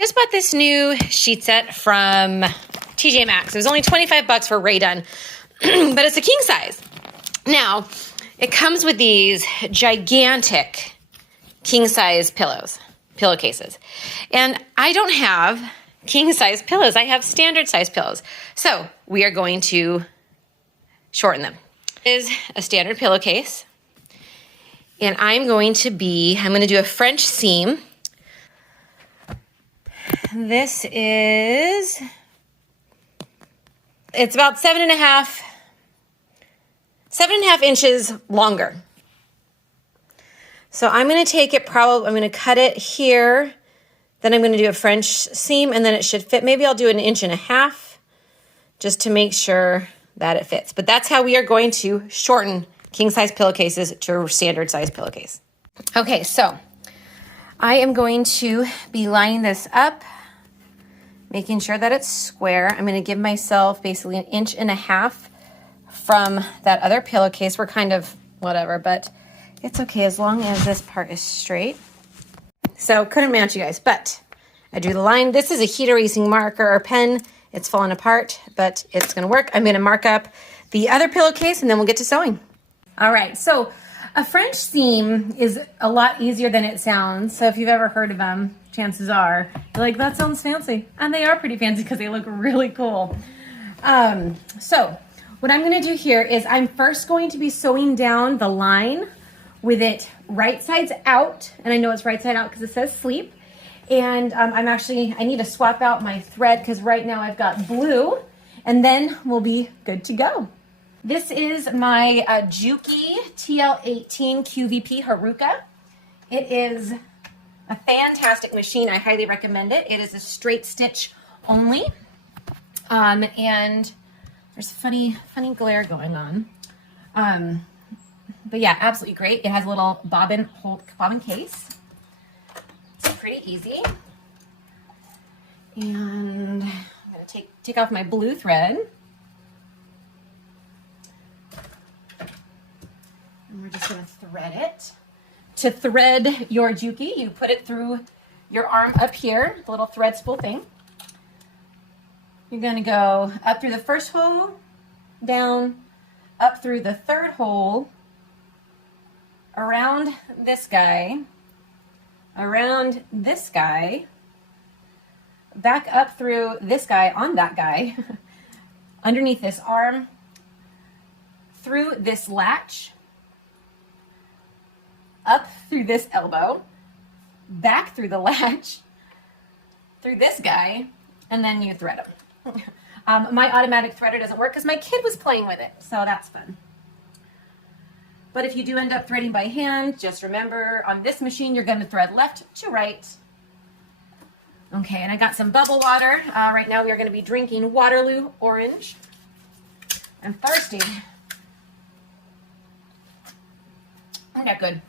Just bought this new sheet set from TJ Maxx. It was only 25 bucks for Rae Dunn, but it's a king size. Now, it comes with these gigantic king size pillowcases. And I don't have king size pillows. I have standard size pillows. So we are going to shorten them. This is a standard pillowcase. And I'm going to do a French seam. This is, it's about 7.5 inches longer. So I'm going to take it I'm going to cut it here. Then I'm going to do a French seam and then it should fit. Maybe I'll do 1.5 inches just to make sure that it fits. But that's how we are going to shorten king size pillowcases to a standard size pillowcase. Okay, so I am going to be lining this up, making sure that it's square. I'm going to give myself basically 1.5 inches from that other pillowcase. We're kind of whatever, but it's okay as long as this part is straight. So couldn't match you guys, but I drew the line. This is a heat erasing marker or pen. It's falling apart, but it's going to work. I'm going to mark up the other pillowcase and then we'll get to sewing. All right, so a French seam is a lot easier than it sounds. So if you've ever heard of them, chances are you're like, that sounds fancy. And they are pretty fancy because they look really cool. So what I'm going to do here is I'm first going to be sewing down the line with it right sides out. And I know it's right side out because it says sleep. And I need to swap out my thread because right now I've got blue and then we'll be good to go. This is my Juki TL18 QVP Haruka. It is a fantastic machine. I highly recommend it. It is a straight stitch only. And there's funny glare going on. But yeah, absolutely great. It has a little bobbin case. It's pretty easy. And I'm gonna take off my blue thread. And we're just gonna thread it. To thread your Juki, you put it through your arm up here, the little thread spool thing. You're gonna go up through the first hole, down, up through the third hole, around this guy, back up through this guy on that guy, underneath this arm, through this latch, up through this elbow, back through the latch, through this guy, and then you thread them. My automatic threader doesn't work because my kid was playing with it, so that's fun. But if you do end up threading by hand, just remember on this machine, you're going to thread left to right. Okay, and I got some bubble water. Right now we are going to be drinking Waterloo Orange. I'm thirsty. Isn't that good?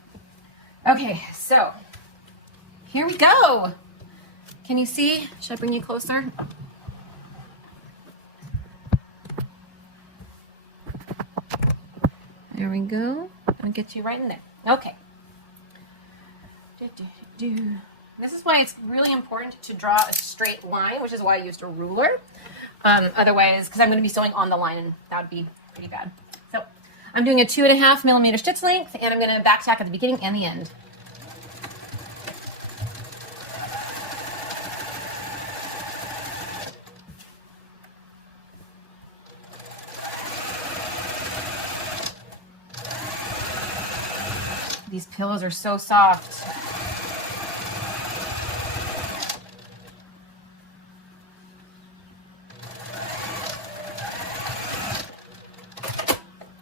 Okay, so here we go. Can you see? Should I bring you closer? There we go. I'll get you right in there. Okay. This is why it's really important to draw a straight line, which is why I used a ruler. Otherwise, because I'm going to be sewing on the line, and that would be pretty bad. So I'm doing a 2.5 millimeter stitch length, and I'm going to back tack at the beginning and the end. These pillows are so soft.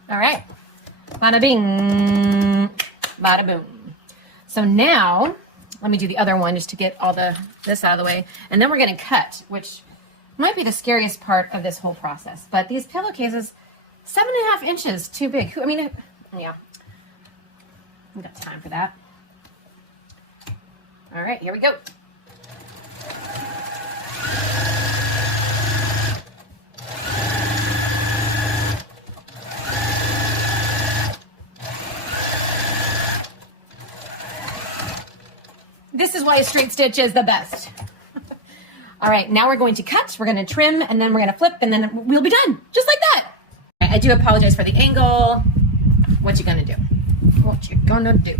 All right, bada bing, bada boom. So now, let me do the other one just to get all this out of the way. And then we're gonna cut, which might be the scariest part of this whole process. But these pillowcases, 7.5 inches, too big. I mean, yeah. We got time for that. All right, here we go. This is why a straight stitch is the best. All right, now we're going to cut, we're gonna trim, and then we're gonna flip, and then we'll be done, just like that. I do apologize for the angle. What you gonna do? What you gonna do?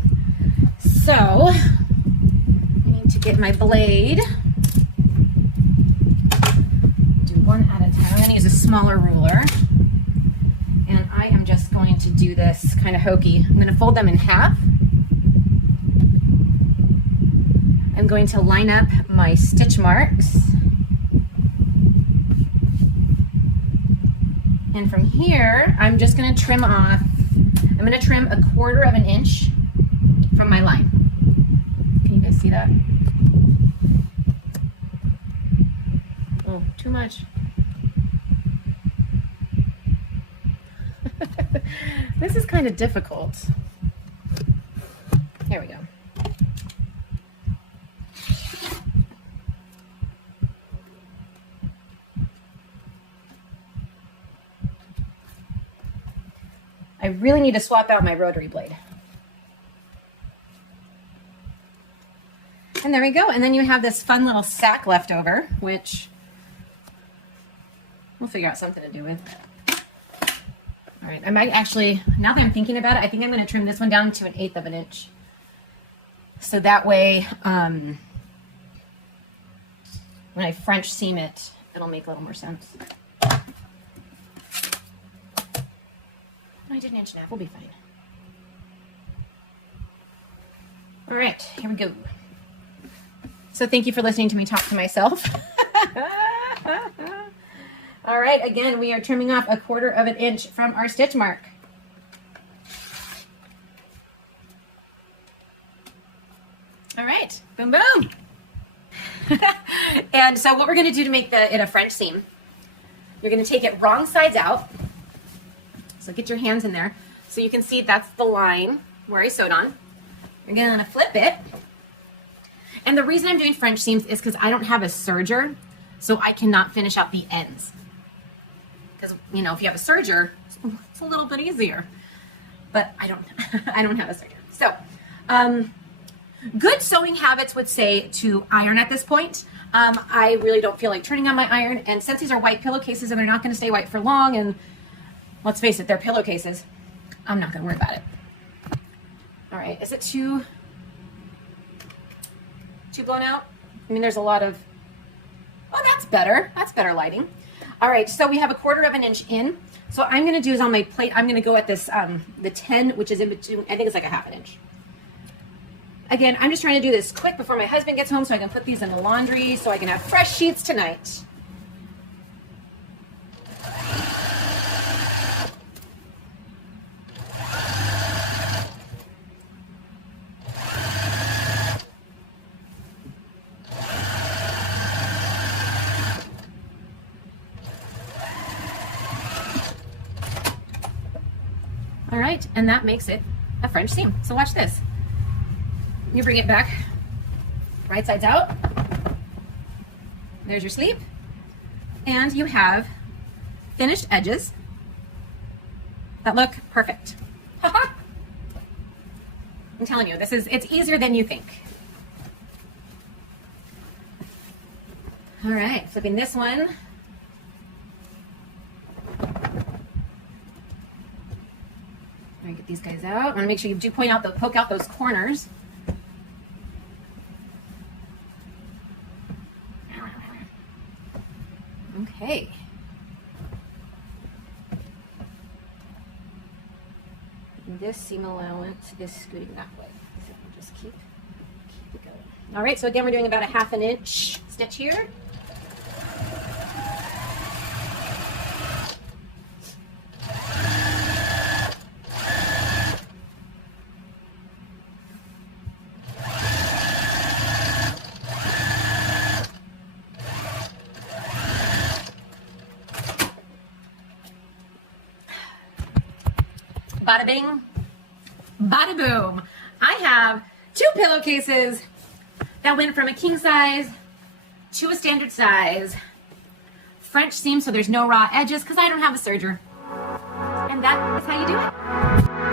So, I need to get my blade. Do one at a time. I'm gonna use a smaller ruler. And I am just going to do this kind of hokey. I'm gonna fold them in half. I'm going to line up my stitch marks. And from here, I'm just gonna trim off, I'm gonna trim 1/4 inch from my line. Can you guys see that? Oh, too much. This is kind of difficult. Here we go. I really need to swap out my rotary blade. And there we go. And then you have this fun little sack left over, which we'll figure out something to do with. All right, I might actually, now that I'm thinking about it, I think I'm going to trim this one down to 1/8 inch. So that way, when I French seam it, it'll make a little more sense. I did 1.5 inches. We'll be fine. All right, here we go. So thank you for listening to me talk to myself. All right, again, we are trimming off 1/4 inch from our stitch mark. All right, boom, boom. And so what we're gonna do to make it a French seam, you're gonna take it wrong sides out. So get your hands in there. So you can see that's the line where I sewed on. You're gonna flip it. And the reason I'm doing French seams is because I don't have a serger, so I cannot finish out the ends. Because, you know, if you have a serger, it's a little bit easier. But I don't, I don't have a serger. So, good sewing habits would say to iron at this point. I really don't feel like turning on my iron. And since these are white pillowcases and they're not gonna stay white for long, and let's face it, they're pillowcases, I'm not gonna worry about it. All right, is it too blown out? I mean, there's a lot of, oh, that's better. That's better lighting. All right, so we have 1/4 inch in. So what I'm gonna do is on my plate, I'm gonna go at this, the 10, which is in between, I think it's like 1/2 inch. Again, I'm just trying to do this quick before my husband gets home so I can put these in the laundry so I can have fresh sheets tonight. All right, and that makes it a French seam. So watch this. You bring it back, right sides out. There's your sleeve. And you have finished edges that look perfect. I'm telling you, it's easier than you think. All right, flipping this one. Get these guys out. I want to make sure you do poke out those corners. Okay. This seam allowance is scooting that way. So we'll just keep it going. All right, so again, we're doing about 1/2 inch stitch here. Bada bing, bada boom. I have 2 pillowcases that went from a king size to a standard size. French seam so there's no raw edges because I don't have a serger. And that is how you do it.